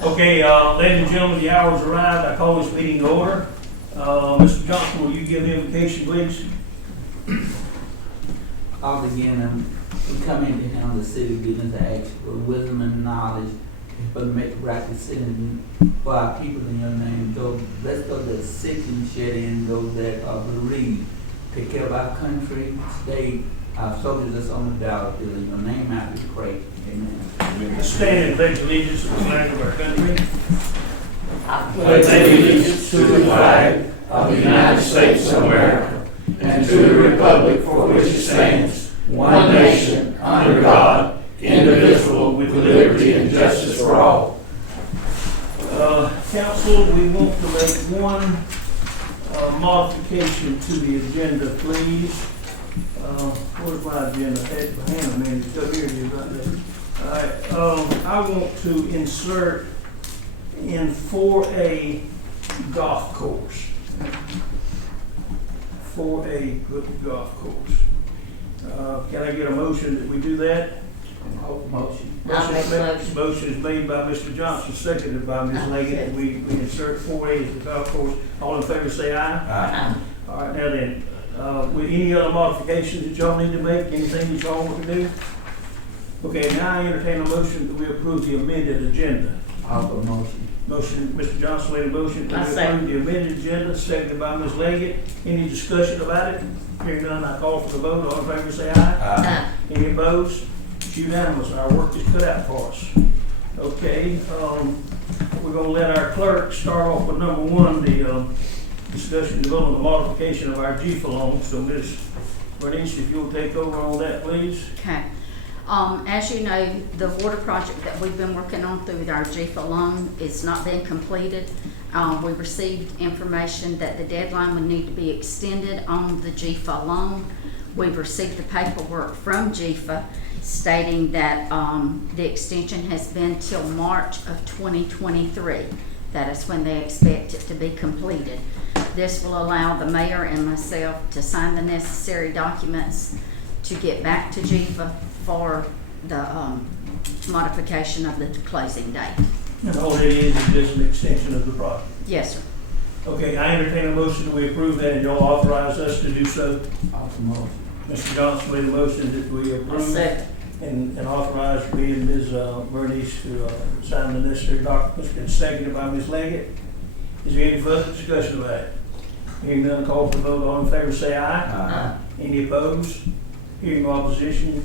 Okay, ladies and gentlemen, the hour's arrived. I call this meeting to order. Mr. Johnson, will you give the invocation, please? All again, we come in to handle the city business to ask for wisdom and knowledge for to make the right decision for our people in your name. So let's go to the sick and shed in, those that are bereaved. Take care of our country, state, our soldiers that's on the battlefield. In your name, I pray. Amen. Stand and pledge allegiance to the flag of our country. I pledge allegiance to the flag of the United States of America and to the republic for which it stands, one nation, under God, indivisible, with liberty and justice for all. Council, we want to make one modification to the agenda, please. Where's my agenda? Hang on a minute, it's up here, it is right there. All right, I want to insert in 4A golf course. 4A golf course. Can I get a motion that we do that? Motion. I'll make the motion. Motion is made by Mr. Johnson, seconded by Ms. Leggett. We insert 4A as the golf course. All in favor say aye. All right, now then, with any other modifications that y'all need to make, anything that y'all want to do? Okay, now I entertain a motion that we approve the amended agenda. Offer motion. Motion, Mr. Johnson made a motion to I second. approve the amended agenda, seconded by Ms. Leggett. Any discussion about it? Hearing none, I call for the vote. All in favor say aye. Any opposed? It's unanimous. Our work is cut out for us. Okay, we're gonna let our clerk start off with number one, the discussion and vote on the modification of our GFA loan. So Ms. Bernice, if you'll take over on that, please. Okay. As you know, the water project that we've been working on through our GFA loan is not been completed. We received information that the deadline would need to be extended on the GFA loan. We've received the paperwork from GFA stating that the extension has been till March of 2023. That is when they expect it to be completed. This will allow the mayor and myself to sign the necessary documents to get back to GFA for the modification of the closing date. And all it is just an extension of the project. Yes, sir. Okay, I entertain a motion that we approve that and y'all authorize us to do so. Offer motion. Mr. Johnson made a motion that we approve Second. and authorize me and Ms. Bernice to sign the necessary documents. Been seconded by Ms. Leggett. Is there any further discussion about it? Hearing none, call for the vote. All in favor say aye. Any opposed? Hearing no opposition,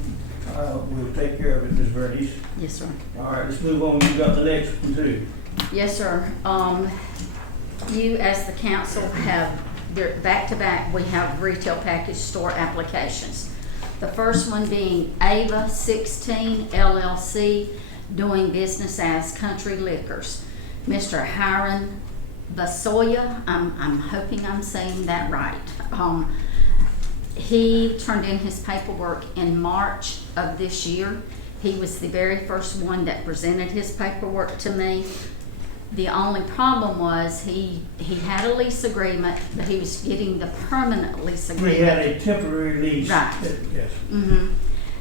we'll take care of it, Ms. Bernice. Yes, sir. All right, let's move on. You got the next one too. Yes, sir. You as the council have, back to back, we have retail package store applications. The first one being Ava 16 LLC, doing business as Country Liquors. Mr. Hiram Basoya, I'm hoping I'm saying that right. He turned in his paperwork in March of this year. He was the very first one that presented his paperwork to me. The only problem was he had a lease agreement, but he was getting the permanent lease agreement. We had a temporary lease. Right. Yes.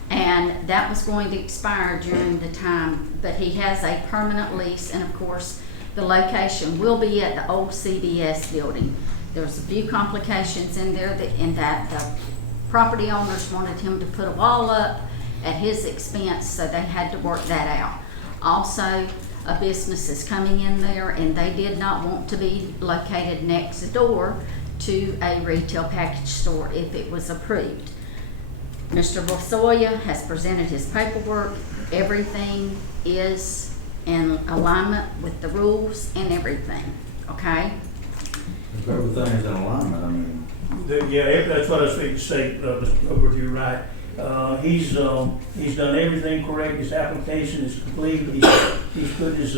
And that was going to expire during the time, but he has a permanent lease, and of course, the location will be at the old CBS building. There's a few complications in there that the property owners wanted him to put a wall up at his expense, so they had to work that out. Also, a business is coming in there, and they did not want to be located next door to a retail package store if it was approved. Mr. Bosoya has presented his paperwork. Everything is in alignment with the rules and everything, okay? If everything's in alignment, I mean. Yeah, that's what I was thinking to say, over you, right. He's done everything correct. His application is complete. He's put his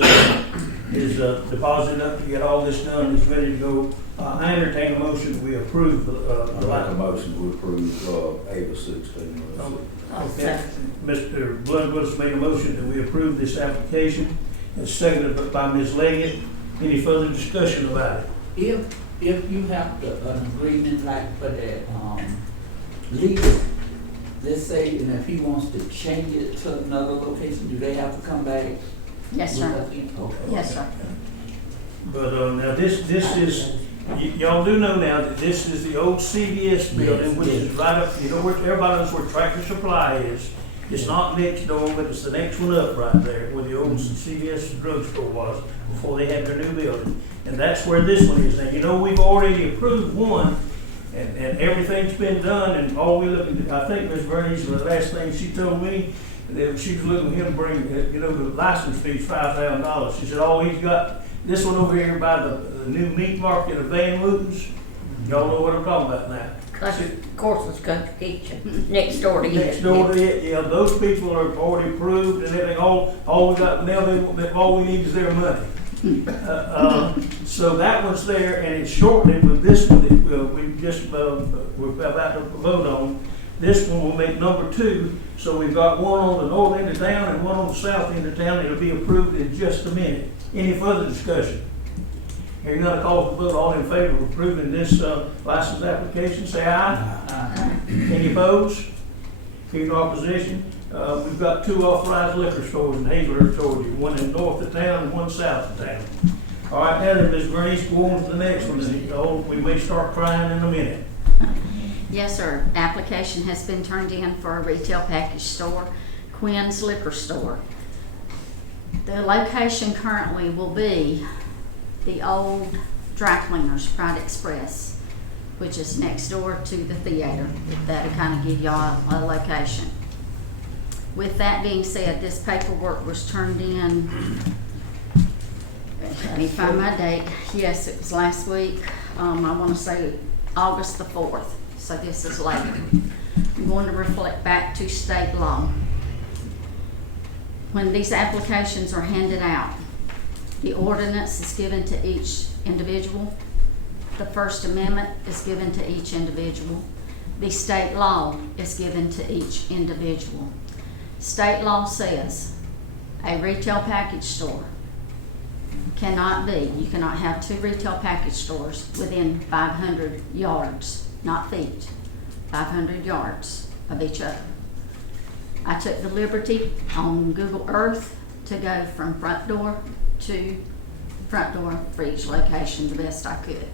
deposit up to get all this done. He's ready to go. I entertain a motion that we approve I make a motion to approve, Ava 16. Okay. Mr. Bloodworth made a motion that we approve this application. It's seconded by Ms. Leggett. Any further discussion about it? If you have an agreement like for that lease, let's say, and if he wants to change it to another location, do they have to come back? Yes, sir. Okay. Yes, sir. But, now this is, y'all do know now that this is the old CVS building, which is right up, you know where, everybody knows where Tractor Supply is. It's not next door, but it's the next one up right there, where the old CVS drugstore was, before they had their new building. And that's where this one is now. You know, we've already approved one, and everything's been done, and all we look at, I think Ms. Bernice, the last thing she told me, that she was looking at him bring, you know, the license fee's $5,000. She said, oh, he's got this one over here by the new meat market of Van Wooten's. Y'all know what I'm talking about now. Of course, it's Country Kitchen, next door to you. Next door to it, yeah, those people are already approved and everything, all we got now, all we need is their money. So that one's there, and it's shortening with this one that we just, we're about to vote on. This one will make number 2, so we've got one on the north end of town and one on the south end of town. It'll be approved in just a minute. Any further discussion? Hearing none, call for vote. All in favor of approving this license application, say aye. Aye. Any opposed? Hearing no opposition. We've got 2 authorized liquor stores in Hazelhurst, Georgia, one in north of town and one south of town. All right, now then, Ms. Bernice, go on to the next one, and we may start crying in a minute. Yes, sir. Application has been turned in for a retail package store, Quinn's Liquor Store. The location currently will be the old dry cleaners, Pride Express, which is next door to the theater. That'll kind of give y'all a location. With that being said, this paperwork was turned in, let me find my date. Yes, it was last week. I want to say August the 4th. So this is later. I'm going to reflect back to state law. When these applications are handed out, the ordinance is given to each individual. The First Amendment is given to each individual. The state law is given to each individual. State law says a retail package store cannot be, you cannot have 2 retail package stores within 500 yards, not feet, 500 yards of each other. I took the liberty on Google Earth to go from front door to front door for each location the best I could.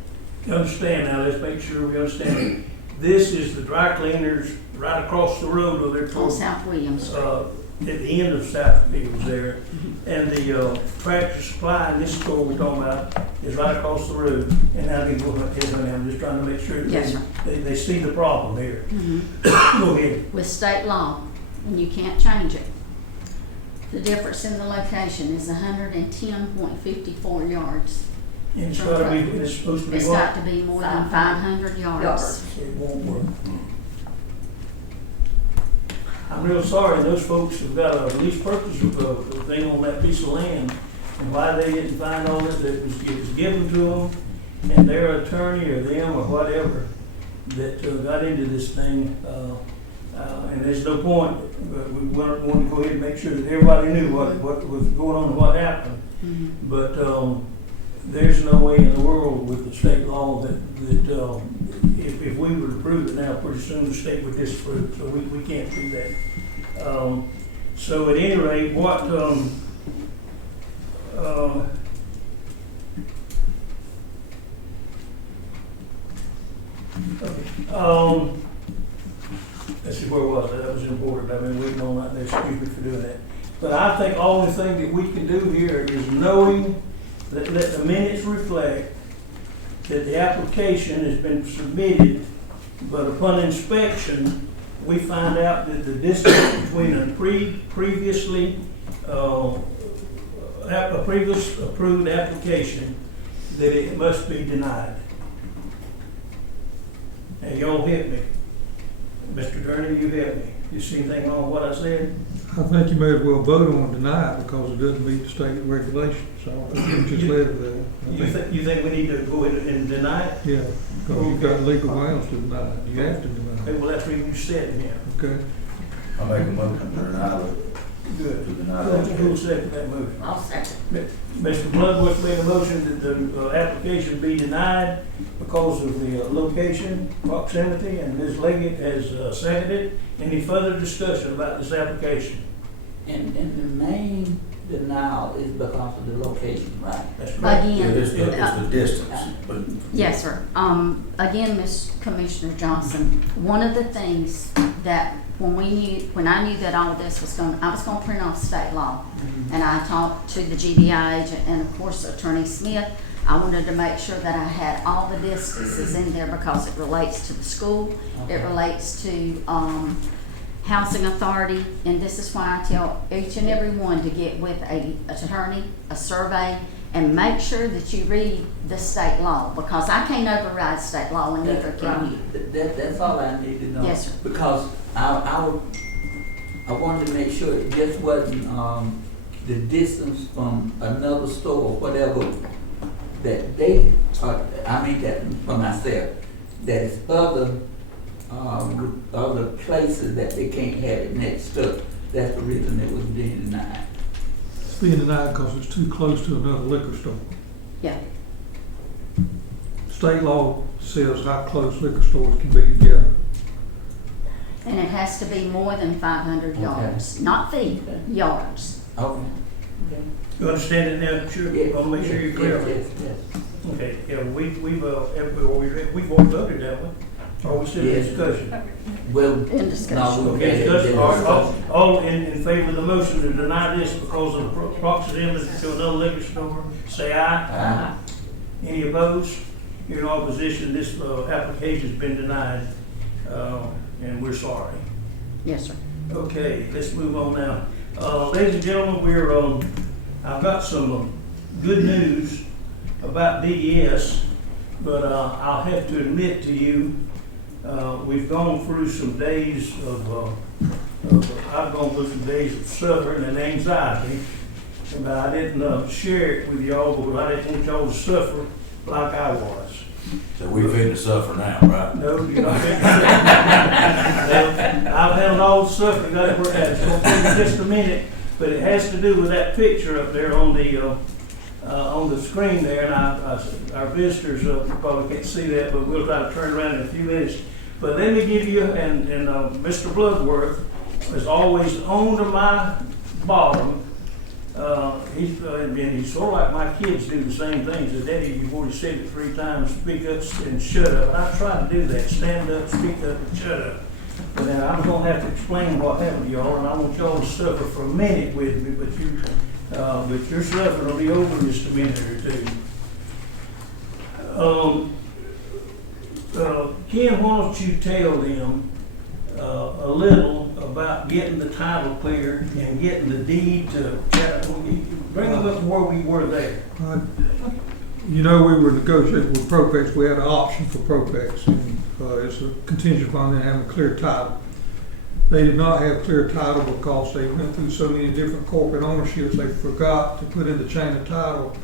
You understand now, let's make sure we understand. This is the dry cleaners right across the road where they're On told, South Williams Street. at the end of South Fields there. And the Tractor Supply, and this store we're talking about, is right across the road. And I can go ahead, I'm just trying to make sure Yes, sir. that they see the problem here. Go ahead. With state law, and you can't change it. The difference in the location is 110.54 yards. And it's gotta be, it's supposed to be It's what? got to be more than 500 yards. It won't work. I'm real sorry, those folks have got a lease purchase thing on that piece of land, and why they didn't find all this, it was given to them, and their attorney or them or whatever that got into this thing, and there's no point, we want to go ahead and make sure that everybody knew what was going on and what happened. But there's no way in the world with the state law that if we would approve it now, pretty soon the state would disapprove, so we can't do that. So at any rate, what let's see, where was that? That was important. I've been waiting on that there. Excuse me for doing that. But I think the only thing that we can do here is knowing that let the minutes reflect that the application has been submitted, but upon inspection, we find out that the distance between a previously approved application, that it must be denied. And y'all hit me. Mr. Gurney, you hit me. You see anything wrong with what I said? I think you may as well vote on deny it because it doesn't meet the state regulations, so I think you just let it there. You think we need to go ahead and deny it? Yeah, because you've got legal grounds to deny it, you have to deny Okay, it, well, that's what you said, yeah. okay? I make a motion to deny the Good. to deny Who the will application. second that motion? I'll second. Mr. Bloodworth made a motion that the application be denied because of the location, proximity, and Ms. Leggett has seconded. Any further discussion about this application? And the main denial is because of the location, right? That's correct. Yeah, Again, it's the distance, but. yes, sir. Again, Ms. Commissioner Johnson, one of the things that when I knew that all this was I was gonna print off state law. And I talked to the GBI agent and of course Attorney Smith. I wanted to make sure that I had all the distances in there because it relates to the school. It relates to, housing authority, and this is why I tell each and every one to get with an attorney, a survey, and make sure that you read the state law, because I can't override state law and neither can you. That's all I need to know. Yes, sir. Because I wanted to make sure it just wasn't, the distance from another store or whatever that they, that for myself, that is other places that they can't have it next to. That's the reason it was being denied. It's being denied because it's too close to another liquor store. Yeah, State law says how close liquor stores can be together. and it has to be more than 500 Okay. yards, not feet, Okay. yards. Okay. You understand it now? Sure. Yeah. I'll make sure you're clear. Yes, yes. Okay, yeah, we've all voted that one. Or we still in Yes. discussion? Well, In discussion. no, we Okay, had discussion, it. all in favor of the motion to deny this because of proximity to another liquor store, say aye. Aye. Any opposed? You're in opposition, this application's been denied, and we're sorry. Yes, sir. Okay, let's move on now. Ladies and gentlemen, I've got some good news about DES, but I'll have to admit to you, we've gone through some days I've gone through some days of suffering and anxiety, but I didn't share it with y'all because I didn't want y'all to suffer like I was. So we fit to suffer now, right? No, you're not getting I've handled all the suffering, got it worked out. It's gonna take just a minute, but it has to do with that picture up there on the screen there, and our visitors probably can't see that, but we'll try to turn around in a few minutes. But let me give you, and Mr. Bloodworth is always on to my bottom. He's sort of like my kids do the same things. The daddy, you've already said it 3 times, speak up and shut up. And I try to do that, stand up, speak up, and shut up. But then I'm gonna have to explain what happened to y'all, and I want y'all to suffer for a minute with me, but your suffering will be over in just a minute or two. Ken, why don't you tell them a little about getting the title clear and getting the deed to bring them up to where we were there. You know, we were negotiating with Propex. We had an option for Propex, and it's a contingent upon them having a clear title. They did not have clear title because they went through so many different corporate ownerships. They forgot to put in the chain of title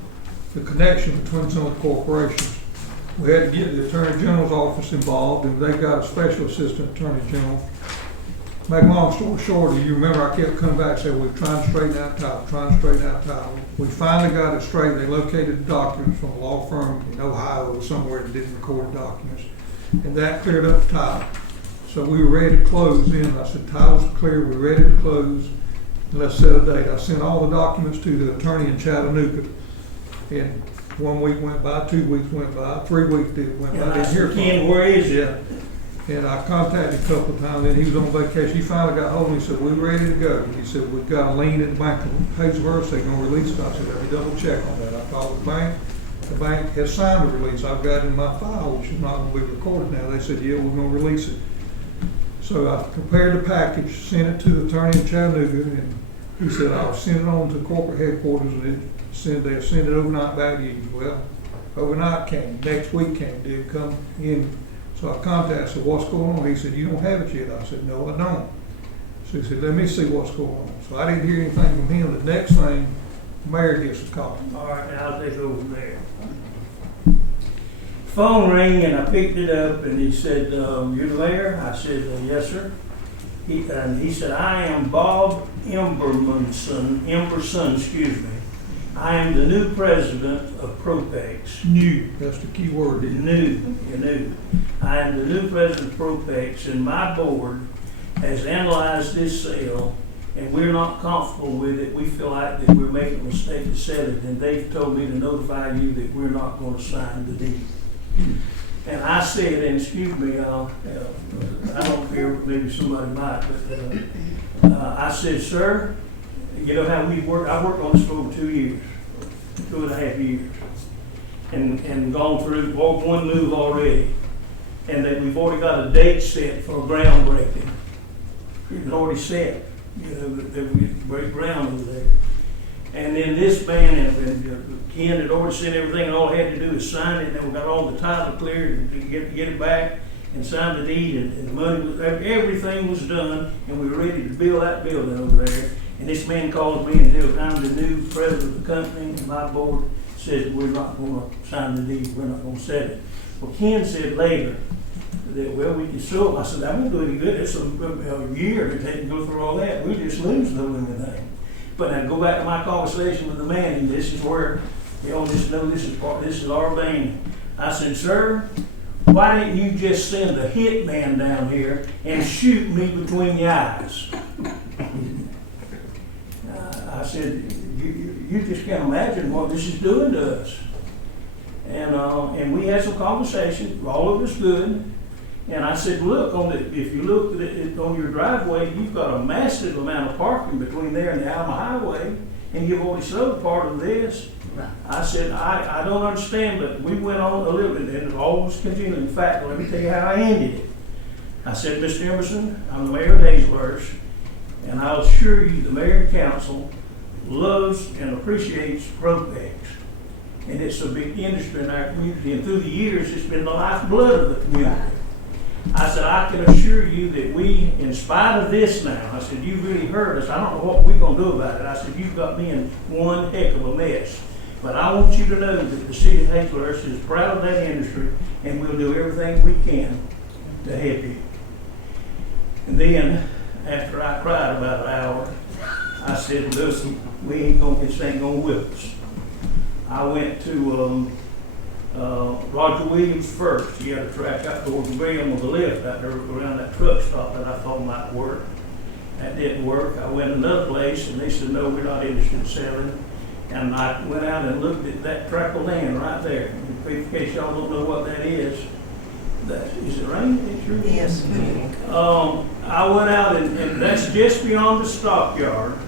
the connection between some of the corporations. We had to get the Attorney General's office involved, and they got a special assistant Attorney General. Make a long story short, you remember I kept coming back and saying, we're trying to straighten out title, We finally got it straight. They located the documents from a law firm in Ohio somewhere that didn't record the documents. And that cleared up the title. So we were ready to close in. I said, title's clear, we're ready to close. Let's set a date. I sent all the documents to the attorney in Chattanooga. And 1 week went by, 2 weeks went by, 3 weeks went by. And I Didn't hear said, from Ken, him. where is it? Yeah. And I contacted a couple of times, and he was on vacation. He finally got hold of me and said, we're ready to go. He said, we've got a lien at the Bank of Hazelhurst, they're gonna release it. I said, let me double check on that. I called the bank. The bank has signed the release. I've got it in my file, which is not gonna be recorded now. They said, yeah, we're gonna release it. So I prepared the package, sent it to the attorney in Chattanooga, and he said, I'll send it on to corporate headquarters, and they'll send it overnight back to you. Well, overnight came, next week came, didn't come in. So I contacted, said, what's going on? He said, you don't have it yet. I said, no, I don't. So he said, let me see what's going on. So I didn't hear anything from him. The next thing, the mayor gets a call. All right, now I'll take over from there. Phone rang and I picked it up and he said, you're the mayor? I said, yes, sir. he said, I am Bob Emberson, excuse me. I am the new president of Propex. New, that's the key word. New. I am the new president of Propex, and my board has analyzed this sale, and we're not comfortable with it. We feel like that we're making a mistake to sell it, and they've told me to notify you that we're not going to sign the deed. And I said, and excuse me, I don't care, maybe somebody might, but I said, sir, you know how we work, I worked on this for over 2 years, 2.5 years, and gone through one move already, and that we've already got a date set for groundbreaking. It's already set, you know, that we break ground over there. And then this man and Ken had already sent everything, and all I had to do is sign it, and then we got all the title cleared to get it back and sign the deed, and the money was, everything was done, and we were ready to build that building over there. And this man calls me and tells I'm the new president of the company, and my board says we're not going to sign the deed, we're not going to sell it. Well, Ken said later that, well, we can sue him. I said, that won't do any good. It's a year to take and go through all that. We'll just lose no anything. But now go back to my conversation with the man, and this is where you all just know this is our vein. I said, sir, why didn't you just send a hitman down here and shoot me between the eyes? I said, you just can't imagine what this is doing to us. And we had some conversations, all of us good. And I said, look, if you look at it on your driveway, you've got a massive amount of parking between there and the Alma Highway, and you've already sold part of this. Right. I said, I don't understand, but we went on a little bit, and it always continued. In fact, let me tell you how I ended it. I said, Mr. Emerson, I'm the mayor of Hazelhurst, and I'll assure you the mayor and council loves and appreciates Propex. And it's a big industry in our community, and through the years, it's been the lifeblood of the community. I said, I can assure you that we, in spite of this now, I said, you really hurt us. I don't know what we're going to do about it. I said, you've got me in one heck of a mess. But I want you to know that the city of Hazelhurst is proud of that industry, and we'll do everything we can to help you. And then, after I cried about an hour, I said, listen, this ain't going to whip us. I went to Roger Williams first. He had a track out towards Graham on the left out there around that truck stop that I thought might work. That didn't work. I went to another place, and they said, no, we're not interested in selling. And I went out and looked at that tract of land right there. In case y'all don't know what that is, is it raining? It's raining? Yes. I went out, and that's just beyond the stockyard.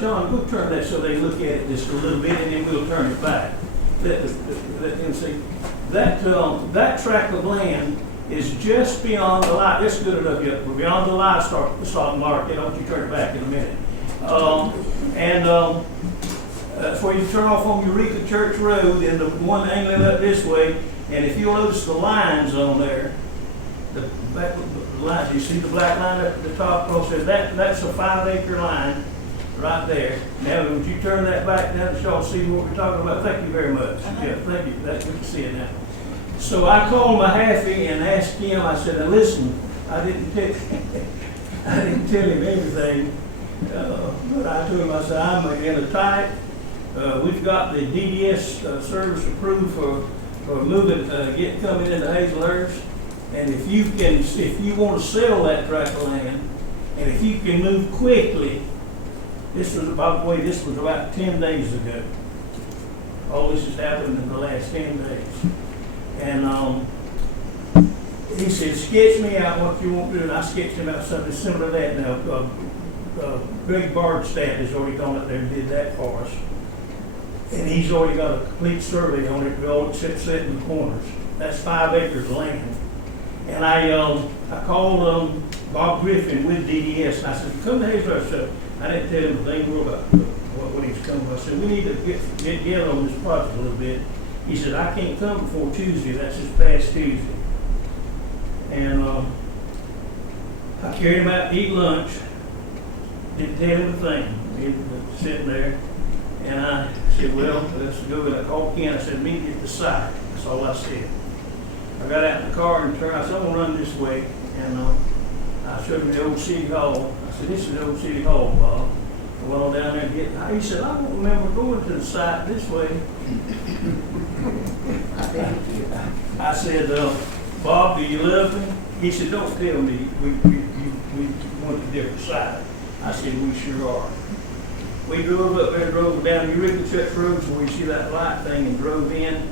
John, go turn that so they look at it just a little bit, and then we'll turn it back. That tract of land is just beyond the light. It's good enough yet. We're beyond the livestock market. Don't you turn it back in a minute. Before you turn off on Eureka Church Road and the one angling up this way, and if you'll notice the lines on there, the lines, you see the black line up at the top, that's a 5-acre line right there. Now, would you turn that back down so y'all see what we're talking about? Thank you very much. Yeah, thank you. That's good to see it now. So I called my halfie and asked him, I said, now listen, I didn't tell him everything, but I told him, I said, I'm in a tight. We've got the DDS service approved for moving, coming into Hazelhurst. And if you want to sell that tract of land, and if you can move quickly, this was about 10 days ago. All this has happened in the last 10 days. And he said, sketch me out what you want to do. And I sketched him out something similar to that. Now, Greg Bardstadt has already gone up there and did that for us. And he's already got a complete survey on it, all except setting the corners. That's 5 acres of land. And I called Bob Griffin with DDS, and I said, come to Hazelhurst. So I didn't tell him a thing more about what he's coming. I said, we need to get together on this project a little bit. He said, I can't come before Tuesday. That's this past Tuesday. And I carried him out to eat lunch. Didn't tell him a thing. He was sitting there. And I said, well, let's go. And I called Ken. I said, meet me at the site. That's all I said. I got out in the car and turned. I said, I'm going to run this way. And I I showed him the old city hall. I said, this is the old city hall, Bob. I went on down there and he said, I don't remember going to the site this way. I said, Bob, do you love me? He said, don't tell me we went to different side. I said, we sure are. We drove up there, drove down Eureka Church Road, so we see that light thing, and drove in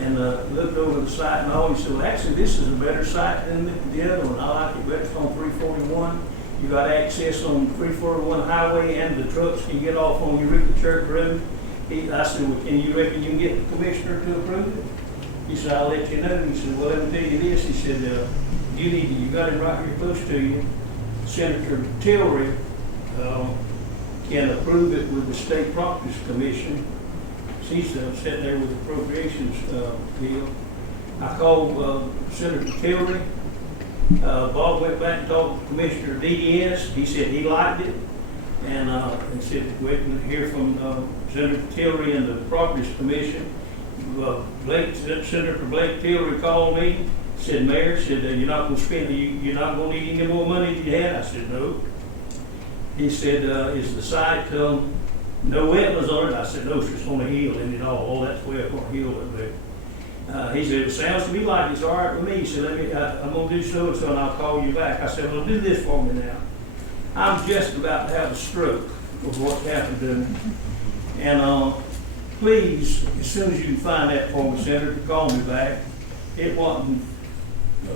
and looked over the site, and all. He said, well, actually, this is a better site than the other one. I like it better. It's on 341. You got access on 341 highway, and the trucks can get off on Eureka Church Road. I said, well, can you reckon you can get the commissioner to approve it? He said, I'll let you know. He said, well, let me tell you this. He said, you got it right here close to you. Senator Tillery can approve it with the State Properties Commission. She's sitting there with the appropriations bill. I called Senator Tillery. Bob went back and talked to Commissioner DDS. He said he liked it. And said, wait and hear from Senator Tillery and the Properties Commission. Senator Blake Tillery called me, said, Mayor, said, you're not going to spend, you're not going to need any more money than you had. I said, no. He said, is the site no wetlands on it? I said, no, it's on a hill in it all. Oh, that's way up on a hill up there. He said, it sounds to me like it's all right with me. He said, I'm going to do so and so, and I'll call you back. I said, well, do this for me now. I'm just about to have a stroke of what's happened to me. And please, as soon as you can find that for me, Senator, call me back. It wasn't, I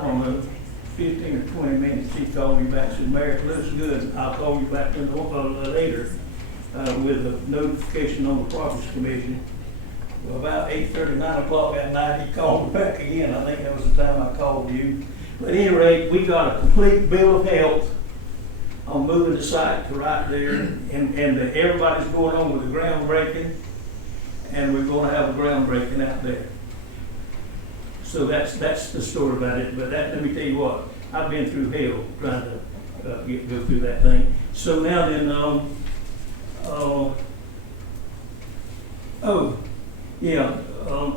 don't know, 15 or 20 minutes. He called me back and said, Mayor, it looks good. I'll call you back later with a notification on the Properties Commission. Well, about 8:30, 9 o'clock that night, he called me back again. I think that was the time I called you. But at any rate, we got a complete bill of health on moving the site to right there, and everybody's going on with the groundbreaking, and we're going to have a groundbreaking out there. So that's the story about it. But let me tell you what, I've been through hell trying to go through that thing. So now then, I've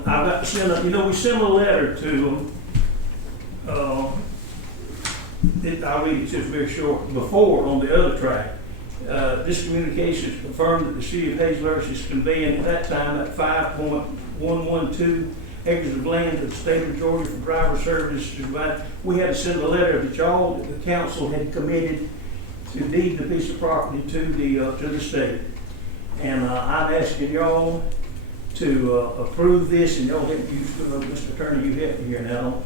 got to send we sent a letter to them. I'll read it just very short. Before, on the other track, this communication is confirmed that the city of Hazlehurst is conveying at that time at 5.112 acres of land to the state of Georgia for driver service to provide. We had to send a letter that the council had committed to deed the piece of property to the state. And I'm asking y'all to approve this, and y'all didn't use, Mr. Attorney, you help me here now.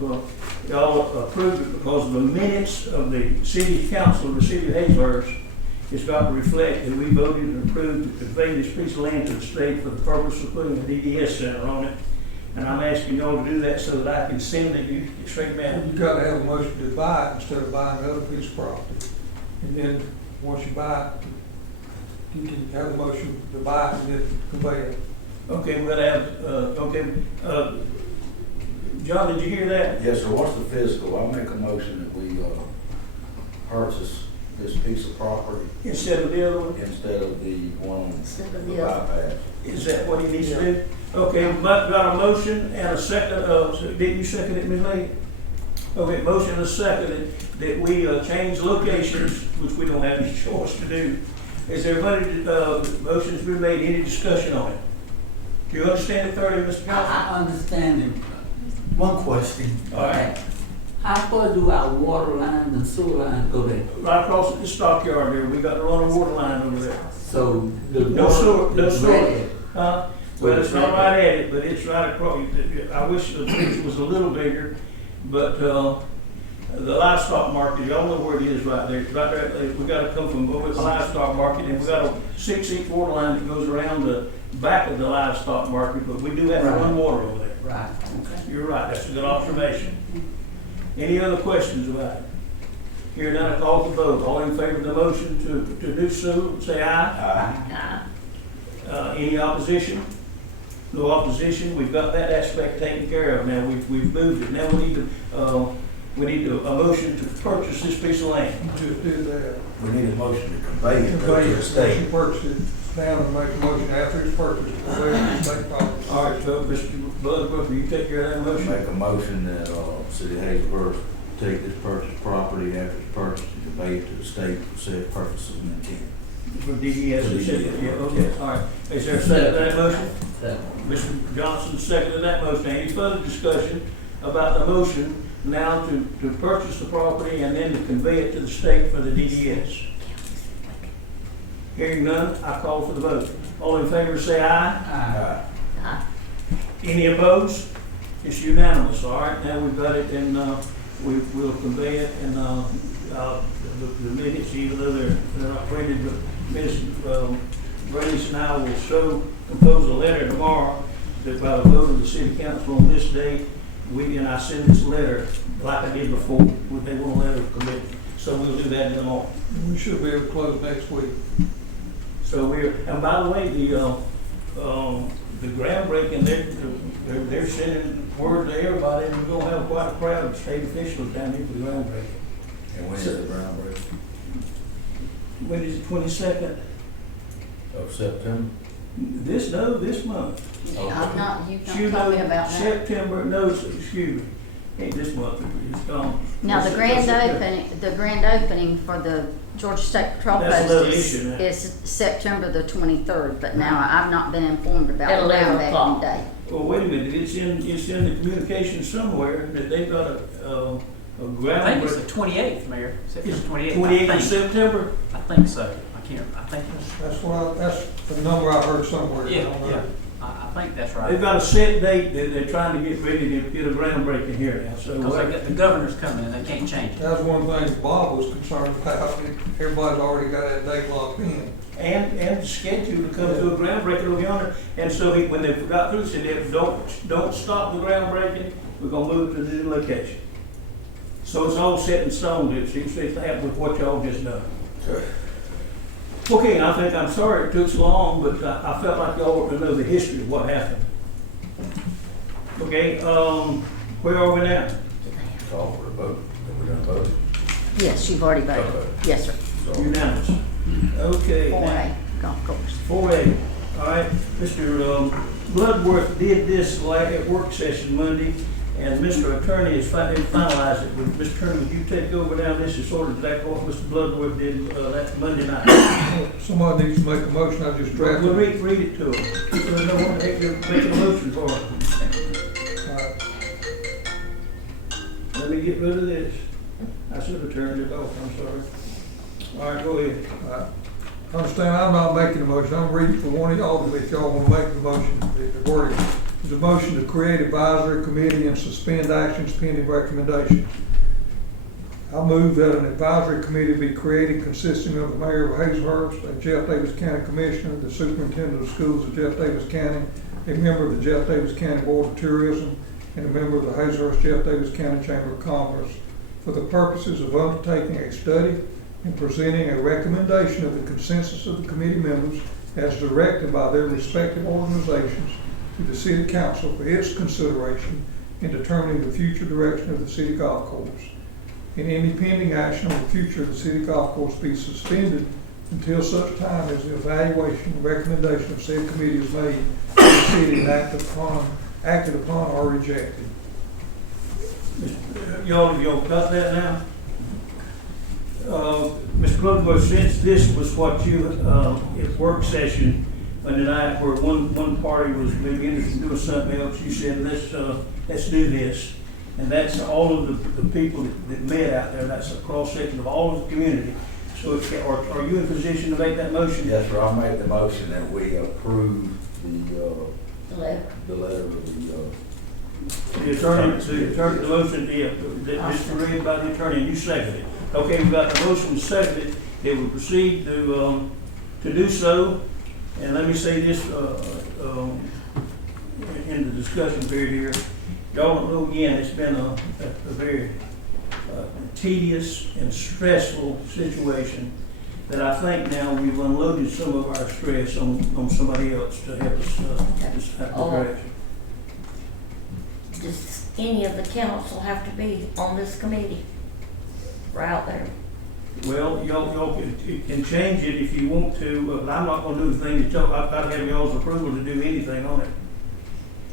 Y'all approve it because the minutes of the city council of the city of Hazlehurst has got to reflect that we voted and approved to convey this piece of land to the state for the purpose of putting a DDS center on it. And I'm asking y'all to do that so that I can send it you straight back. You got to have a motion to buy it instead of buying another piece of property. And then once you buy it, you can have a motion to buy it and then convey it. Okay, we're gonna have, John, did you hear that? Yes, sir. What's the physical? I'll make a motion that we purchase this piece of property Instead of the other one? instead of the one Instead on of the the other. bypass. Is that what he needs to do? Okay, but got a motion and a second, didn't you second it, Ms. Lee? Okay, motion and a second that we change locations, which we don't have any choice to do. Is there motion's been made, any discussion on it? Do you understand it thoroughly, Mr. Council? I understand it. One question. All right. How far do our water lines and sewer lines go there? Right across the stockyard there, we got to run a water line over there. So the No water sewer, no is sewer. ready. Well, it's not right at it, but it's right across. I wish the picture was a little bigger, but the livestock market, y'all know where it is right there. It's right there. We got to come from over the livestock market, and we got a 6-inch water line that goes around the back of the livestock market, but we do have to run water over there. Right. Okay. You're right. That's a good observation. Any other questions about it? Here none, I call for vote. All in favor of the motion to do so, say aye. Any opposition? No opposition. We've got that aspect taken care of now. We've moved it. Now we need a motion to purchase this piece of land. To do that. We need a motion to convey it to Convey the it, once state. you purchase it, down and make a motion after it's purchased, convey it to the state property. All right, so Mr. Bud, you take care of that motion. Make a motion that City of Hazlehurst to take this purchased property after it's purchased and convey it to the state for said purposes and intent. For DDS, For you said, DDS. yeah, okay, all right. Is there a second to that motion? So, Mr. Johnson seconded that motion. Any further discussion about the motion now to purchase the property and then to convey it to the state for the DDS? Hearing none, I call for the vote. All in favor say aye. Any opposed? It's unanimous, all right, now we've got it and, we'll convey it and, the minutes, even though they're not printed, but Ms. Brace and I will compose a letter tomorrow that by the vote of the city council on this date, and I send this letter like I did before, with they want a letter of commitment. So we'll do that in the morning. We should be able to close next week. So and by the way, the groundbreaking, they're sending word to everybody, and we're gonna have quite a crowd of state officials down here for the groundbreaking. And when is the groundbreaking? When is it, 22nd? Of September? This month. I'm not, you Excuse don't tell me me, about that. September, no, excuse me, ain't this month, it's gone. Now, the grand opening for the Georgia State Patrol That's Post another is, issue now. is September the 23rd, but now I've not been informed about At the 11 groundbreaking o'clock. day. Well, wait a minute, it's in the communication somewhere that they've got a I think it's the groundbreaking. 28th, Mayor. September 28th. 28th I of think. September? I think so. I think That's the number I heard somewhere. yeah, yeah. I think that's right. They've got a set date that they're trying to get ready to get a groundbreaking here now, so. Because the governor's coming and they can't change it. That's one thing Bob was concerned about. Everybody's already got that date locked in. And scheduled to come to a groundbreaking over yonder, and so when they got through, said, don't stop the groundbreaking, we're gonna move to the new location. So it's all set in stone, it seems to happen with what y'all just done. Okay, I think, I'm sorry it took so long, but I felt like y'all ought to know the history of what happened. Okay, where are we now? Call for the vote. Are we gonna vote? Yes, you've already voted. Okay. Yes, sir. So, Unanimous. Okay. 4A, golf course. 4A, all right, Mr. Bloodworth did this at work session Monday, and Mr. Attorney has finalized it. Mr. Attorney, would you take over now? This is sort of exactly what Mr. Bloodworth did that Monday night. Somebody needs to make a motion. I just drafted. We'll read it to him. So there's no one heck you're making a motion for him. Let me get rid of this. I should have turned it off, I'm sorry. All right, go ahead. Understand, I'm not making a motion. I'm reading for one of y'all, if y'all want to make the motion, the wording. There's a motion to create advisory committee and suspend actions pending recommendation. I move that an advisory committee be created consisting of the mayor of Hazlehurst, a Jeff Davis County Commissioner, the superintendent of schools of Jeff Davis County, a member of the Jeff Davis County Board of Tourism, and a member of the Hazlehurst Jeff Davis County Chamber of Commerce for the purposes of undertaking a study and presenting a recommendation of the consensus of the committee members as directed by their respective organizations to the city council for its consideration in determining the future direction of the city golf course. And any pending action on the future of the city golf course be suspended until such time as the evaluation and recommendation of said committee is made to the city and acted upon or rejected. Y'all got that now? Mr. Bloodworth, since this was what you, at work session Monday night where one party was maybe interested in doing something else, you said, let's do this. And that's all of the people that met out there, that's a cross-section of all of the community. So are you in position to make that motion? yes, sir, I'll make the motion that we approve The letter. the letter of The motion, that's read by the attorney, and you seconded it. Okay, we've got the motion seconded, it will proceed to do so. And let me say this, in the discussion period here, y'all know again, it's been a very tedious and stressful situation that I think now we've unloaded some of our stress on somebody else to help us have the direction. Does any of the council have to be on this committee? We're out there. Well, y'all can change it if you want to, but I'm not gonna do the thing that y'all, I've got to have y'all's approval to do anything on it.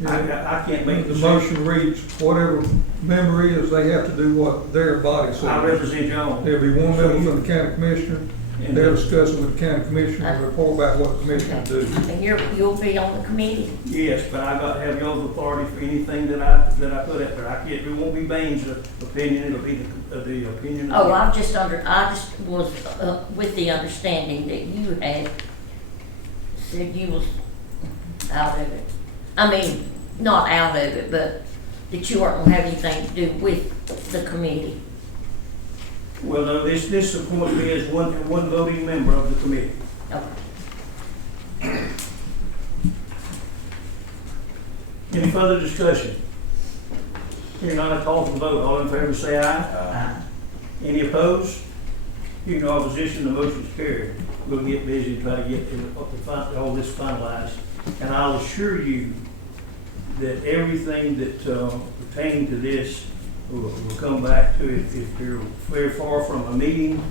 I can't make The the motion reads, whatever member is, they have to do what their body says. I represent y'all. There'll be one member from the county commissioner, And they'll discuss it with the county commissioner and report back what the commissioner do. And you'll be on the committee. yes, but I got to have y'all's authority for anything that I put out there. I can't, it won't be Bain's opinion, it'll be the opinion of. Oh, I just was with the understanding that you had said you was out of it. I mean, not out of it, but that you weren't gonna have anything to do with the committee. Well, no, this appoints me as one voting member of the committee. Okay. Any further discussion? Hearing none, I call for the vote. All in favor say aye. Any opposed? Hearing no opposition, the motion is carried. We'll get busy and try to get all this finalized. And I'll assure you that everything that pertains to this will come back to it. If you're very far from a meeting,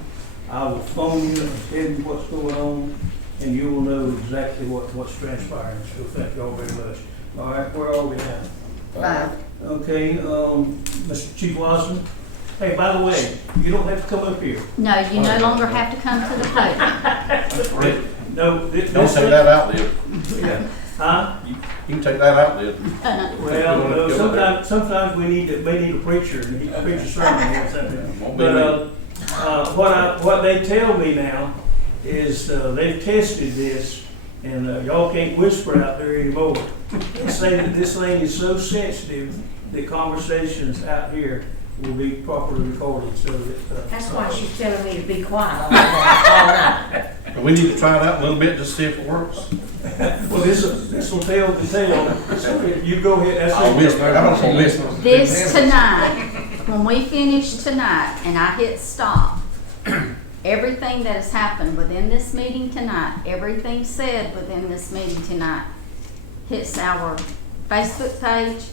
I will phone you and tell you what's going on, and you will know exactly what's transpiring. So thank you all very much. All right, where are we now? Five. Okay, Mr. Chief Watson. Hey, by the way, you don't have to come up here. No, you no longer have to come to the podium. No, Don't take that out there. Yeah. Huh? You can take that out there. Well, no, sometimes we need a preacher, and he can preach a sermon or something. Won't be But what they tell me now is they've tested this, and y'all can't whisper out there anymore. They say that this thing is so sensitive that conversations out here will be properly recorded. So that That's why she's telling me to be quiet all night. But we need to try it out a little bit just to see if it works. well, this will tell the tale. So you go ahead. That's I'll it. listen. I don't want to listen. This tonight, when we finish tonight and I hit stop, everything that has happened within this meeting tonight, everything said within this meeting tonight hits our Facebook page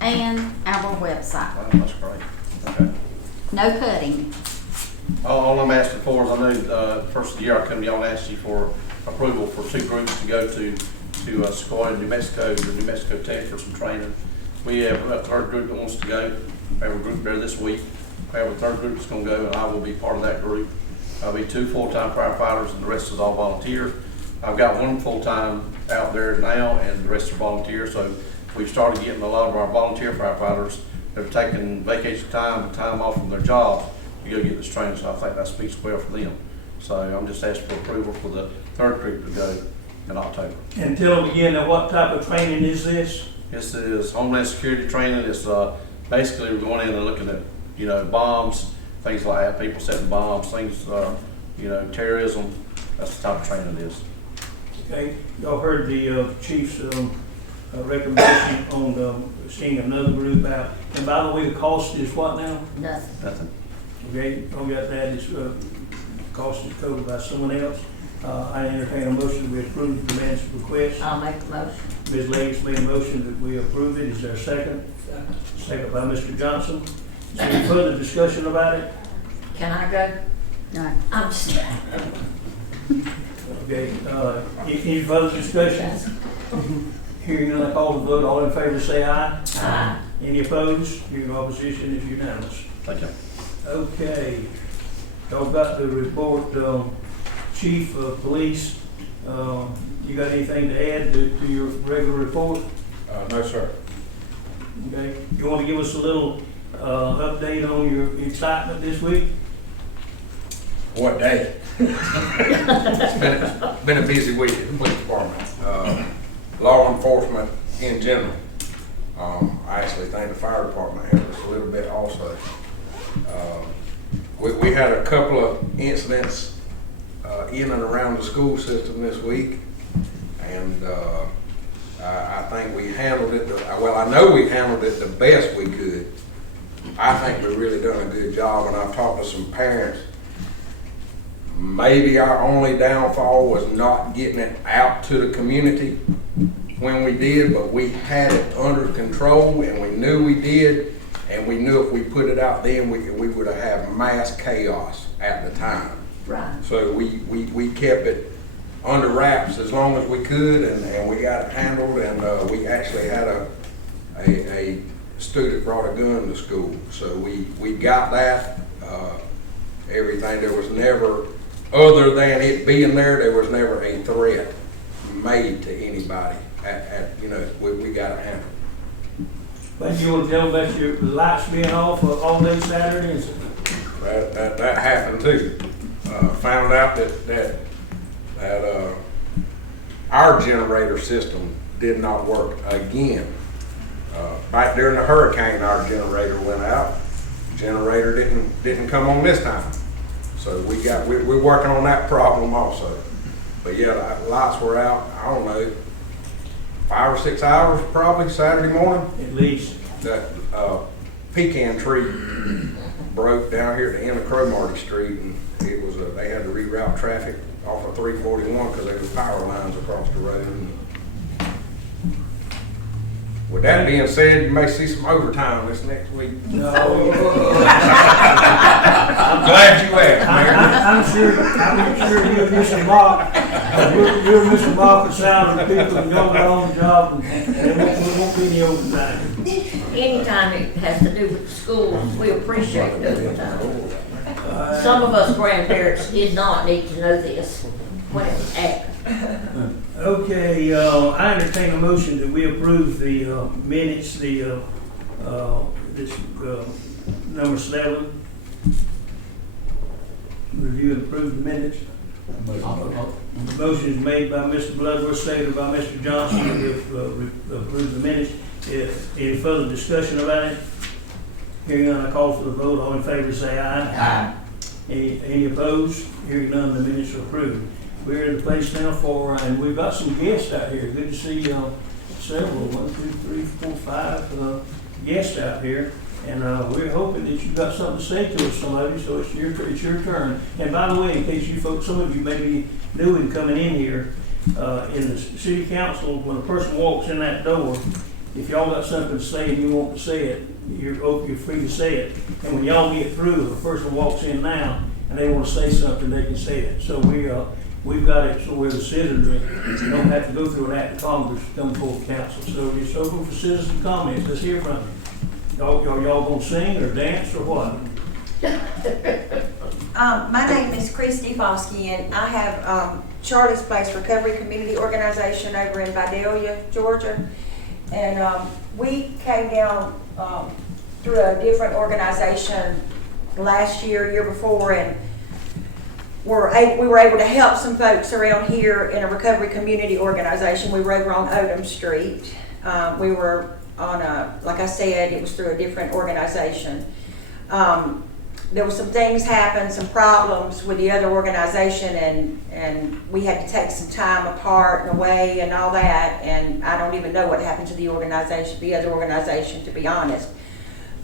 and our website. Well, that's great. Okay. No cutting. All I'm asking for is, I know first of the year I come to y'all and ask you for approval for 2 groups to go to Sequoia, New Mexico, the New Mexico Tech for some training. We have a 3rd group that wants to go. We have a group there this week. We have a 3rd group that's going to go, and I will be part of that group. I'll be 2 full-time firefighters, and the rest is all volunteer. I've got 1 full-time out there now, and the rest are volunteer. So we've started getting a lot of our volunteer firefighters that are taking vacation time off from their jobs to go get this training. So I think that speaks well for them. So I'm just asking for approval for the 3rd group to go in October. And tell them again, now what type of training is this? This is Homeland Security training. It's basically we're going in and looking at, bombs, things like that, people setting bombs, things, terrorism. That's the type of training it is. Okay, y'all heard the chief's recommendation on seeing another group out. And by the way, the cost is what now? Nothing. Okay, y'all got that, it's, cost is covered by someone else. I entertain a motion we approve the man's request. I'll make the motion. Ms. Leggett made a motion that we approve it. Is there a second? Second by Mr. Johnson. Is there any further discussion about it? Can I go? No. I'm just. Okay, any further discussion? Hearing none, I call the vote. All in favor say aye. Aye. Any opposed? Hearing no opposition is unanimous. Thank you. Okay, y'all got the report, Chief of Police. You got anything to add to your regular report? No, sir. Okay, you want to give us a little update on your excitement this week? What day? It's been a busy week at the police department. Law enforcement in general. I actually think the fire department helped us a little bit also. We had a couple of incidents in and around the school system this week, and I think we handled it, I know we handled it the best we could. I think we've really done a good job, and I've talked to some parents. Maybe our only downfall was not getting it out to the community when we did, but we had it under control, and we knew we did, and we knew if we put it out then, we would have mass chaos at the time. Right. So we kept it under wraps as long as we could, and we got it handled, and we actually had a student brought a gun to school, so we got that. Everything, there was never, other than it being there was never a threat made to anybody. We got it handled. But you want to tell them about your lights being off all day Saturday and Sunday? That happened too. Found out that our generator system did not work again. Back during the hurricane, our generator went out. Generator didn't come on this time. So we're working on that problem also. But yeah, the lights were out, I don't know, 5 or 6 hours probably Saturday morning. At least. That pecan tree broke down here at the end of Cromartie Street, and it was they had to reroute traffic off of 341 because there was power lines across the road. With that being said, you may see some overtime this next week. No. I'm glad you asked, Mayor. I'm sure you and Mr. Mock, you and Mr. Mock and sound the people that go on the job, and there won't be any overtime. Anytime it has to do with the schools, we appreciate the overtime. Some of us grandparents did not need to know this when it happened. Okay, I entertain a motion that we approve the minutes, this number 7. Review and approve the minutes. Motion is made by Mr. Bloodworth, seconded by Mr. Johnson, to approve the minutes. If any further discussion about it? Hearing none, I call for the vote. All in favor say aye. Aye. Any opposed? Hearing none, the minutes are approved. We're in the place now and we've got some guests out here. Good to see several, 1, 2, 3, 4, 5 guests out here. And we're hoping that you've got something to say to us, somebody, so it's your turn. And by the way, in case you folks, some of you may be new and coming in here, in the city council, when a person walks in that door, if y'all got something to say and you want to say it, you're free to say it. And when y'all get through, if a person walks in now and they want to say something, they can say it. So we've got it so where the citizenry don't have to go through an act of Congress to come before the council. So it's open for citizen comments. Let's hear from you. Y'all gonna sing or dance or what? My name is Christy Foskey, and I have Charlie's Place Recovery Community Organization over in Vidalia, Georgia. And we came down through a different organization last year before, and we were able to help some folks around here in a recovery community organization. We were over on Odom Street. We were on like I said, it was through a different organization. There were some things happened, some problems with the other organization, and we had to take some time apart and away and all that, and I don't even know what happened to the other organization, to be honest.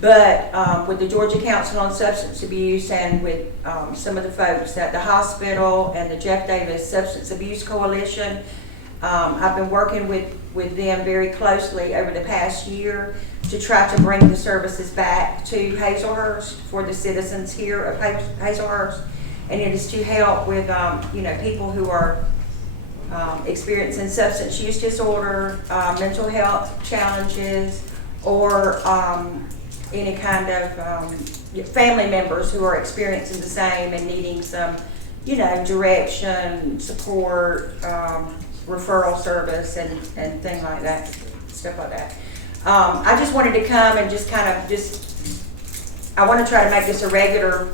But with the Georgia Council on Substance Abuse and with some of the folks at the hospital and the Jeff Davis Substance Abuse Coalition, I've been working with them very closely over the past year to try to bring the services back to Hazelhurst for the citizens here of Hazelhurst. And it is to help with people who are experiencing substance use disorder, mental health challenges, or any kind of family members who are experiencing the same and needing some, direction, support, referral service, and things like that, stuff like that. I just wanted to come and I want to try to make this a regular,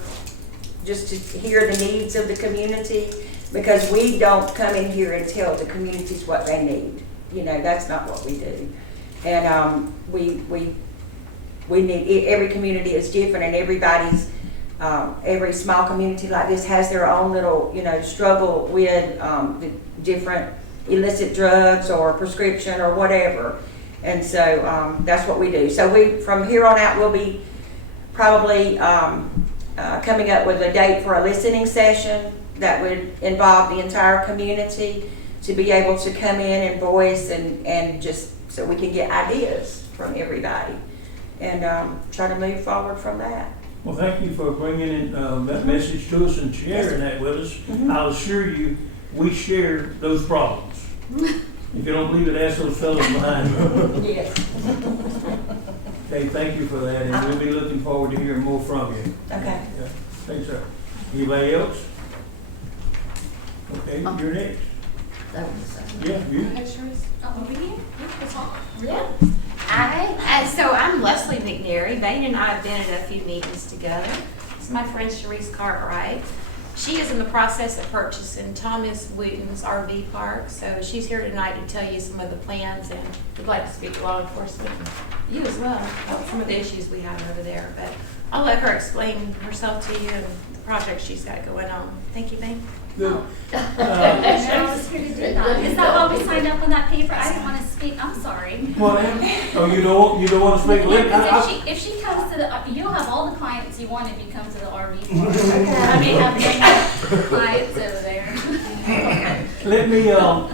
just to hear the needs of the community, because we don't come in here and tell the communities what they need. That's not what we do. And we need, every community is different, and every small community like this has their own little, struggle with the different illicit drugs or prescription or whatever. And so that's what we do. So from here on out, we'll be probably coming up with a date for a listening session that would involve the entire community to be able to come in and voice and just so we can get ideas from everybody and try to move forward from that. Well, thank you for bringing in that message to us and sharing that with us. I'll assure you we share those problems. If you don't believe it, ask those fellows behind you. Yes. Okay, thank you for that, and we'll be looking forward to hearing more from you. Okay. Yeah, thanks, sir. Anybody else? Okay, you're next. That was, Yeah, you. Hi, so I'm Leslie McNary. Vane and I have been at a few meetings together. This is my friend Sharice Cartwright. She is in the process of purchasing Thomas Wooten's RV park, so she's here tonight to tell you some of the plans, and would like to speak to law enforcement, and you as well, about some of the issues we have over there. But I'll let her explain herself to you and the project she's got going on. Thank you, Vane. Good. I was here to do that. Is that why we signed up on that paper? I didn't want to speak. I'm sorry. Well, oh, you don't want to speak? Because if she comes to the, you'll have all the clients you want if you come to the RV park. I may have many clients over there. Let me help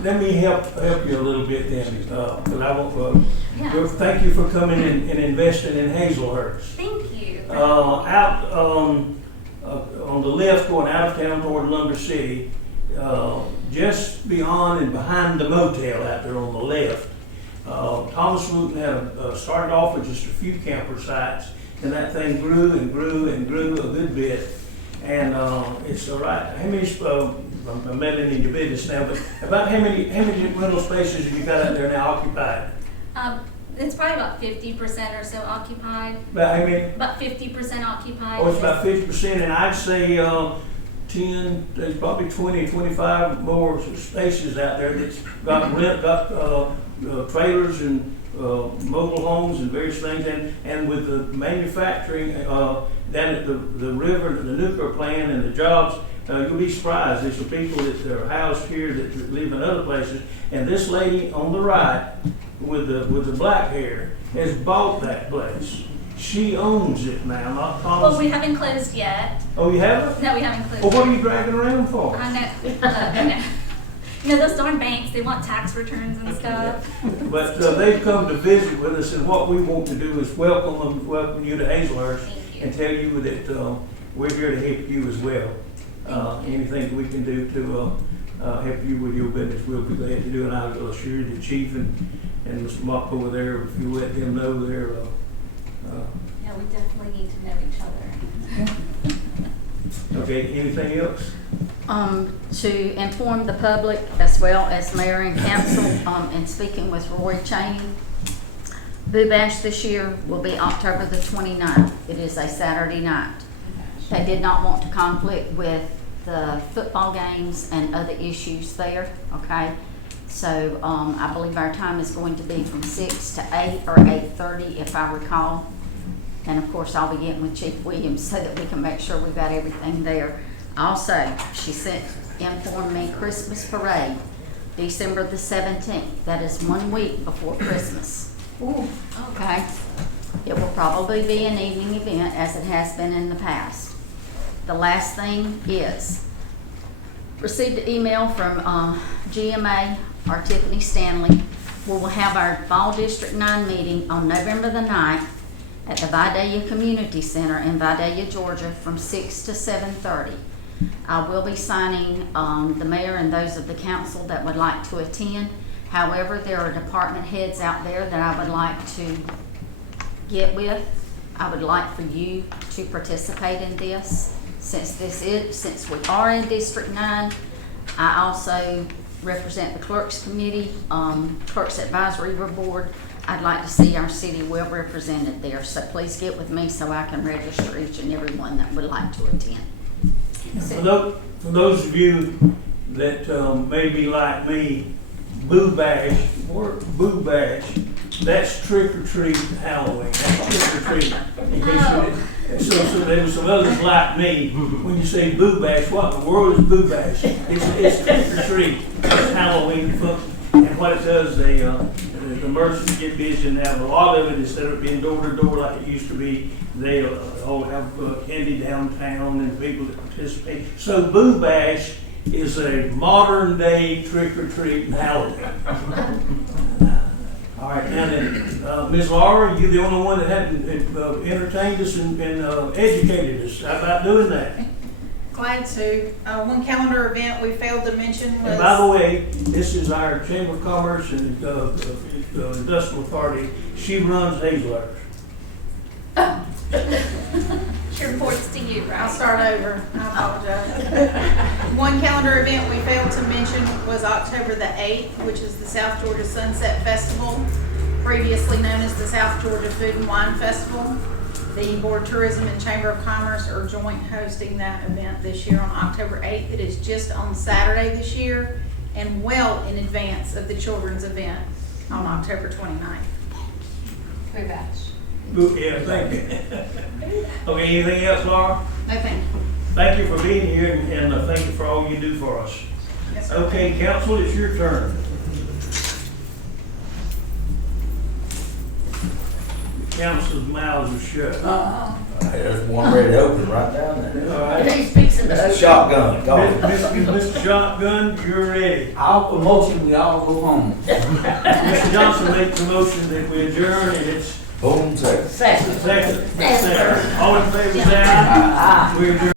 you a little bit then, because I want, Yeah. thank you for coming and investing in Hazelhurst. Thank you. Out on the left going out of town toward Lumber City, just beyond and behind the motel out there on the left, Thomas Wooten had started off with just a few camper sites, and that thing grew and grew and grew a good bit. And it's all right. How many? I'm meddling in your business now, but about how many rental spaces have you got out there now occupied? It's probably about 50% or so occupied. About how many? About 50% occupied. Oh, it's about 50%, and I'd say 10, there's probably 20, 25 more spaces out there that's got trailers and mobile homes and various things, and with the manufacturing down at the river, the nuclear plant, and the jobs, you'll be surprised. There's some people that are housed here that live in other places, and this lady on the right with the black hair has bought that place. She owns it now, not Thomas. Well, we haven't closed yet. Oh, you haven't? No, we haven't closed Well, what yet. are you dragging around for? I know. You know, those darn banks, they want tax returns and stuff. But they've come to visit with us, and what we want to do is welcome you to Hazelhurst Thank you. and tell you that we're here to help you as well. Anything we can do to help you with your business, we'll be glad to do. And I will assure the chief and Mr. Mock over there, if you let them know they're. Yeah, we definitely need to know each other. Okay, anything else? To inform the public as well as mayor and council, in speaking with Roy Cheney, Boo Bash this year will be October the 29th. It is a Saturday night. They did not want to conflict with the football games and other issues there, okay? So I believe our time is going to be from 6 to 8 or 8:30 if I recall. And of course, I'll be getting with Chief Williams so that we can make sure we got everything there. Also, she informed me Christmas parade, December the 17th. That is 1 week before Christmas. Ooh, Okay? It will probably be an evening event as it has been in the past. The last thing is, received an email from GMA, or Tiffany Stanley. We will have our Fall District 9 meeting on November the 9th at the Vidalia Community Center in Vidalia, Georgia, from 6 to 7:30. I will be signing the mayor and those of the council that would like to attend. However, there are department heads out there that I would like to get with. I would like for you to participate in this. Since we are in District 9, I also represent the Clerks Committee, Clerks Advisory Board. I'd like to see our city well represented there, so please get with me so I can register each and every one that would like to attend. For those of you that may be like me, Boo Bash, that's trick or treat Halloween. That's trick or treat. So there were some others like me. When you say Boo Bash, what in the world is Boo Bash? It's trick or treat. It's Halloween fun. And what it does, the merchants get busy and have a lot of it, instead of being door to door like it used to be. They all have candy downtown and people that participate. So Boo Bash is a modern day trick or treat in Halloween. All right, now then, Ms. Laura, you're the only one that hadn't entertained us and educated us. How about doing that? Glad to. One calendar event we failed to mention was. And by the way, this is our Chamber of Commerce and Industrial Authority. She runs Hazelers. She reports to you, I'll right? start over. I apologize. One calendar event we failed to mention was October the 8th, which is the South Georgia Sunset Festival, previously known as the South Georgia Food and Wine Festival. The Board of Tourism and Chamber of Commerce are joint hosting that event this year on October 8th. It is just on Saturday this year and well in advance of the children's event on October 29th. Congrats. Yeah, thank you. Okay, anything else, Laura? No, thank you. Thank you for being here and thank you for all you do for us. Yes, sir. Okay, council, it's your turn. Council's mouths are shut. There's one ready to open right down there. All right. He's fixing to. Shotgun, go. Mr. Shotgun, you're ready. I'll promotion, we all go home. Mr. Johnson makes the motion that we adjourn and it's Boom, second. Second. second. All in favor, say aye. We adjourn.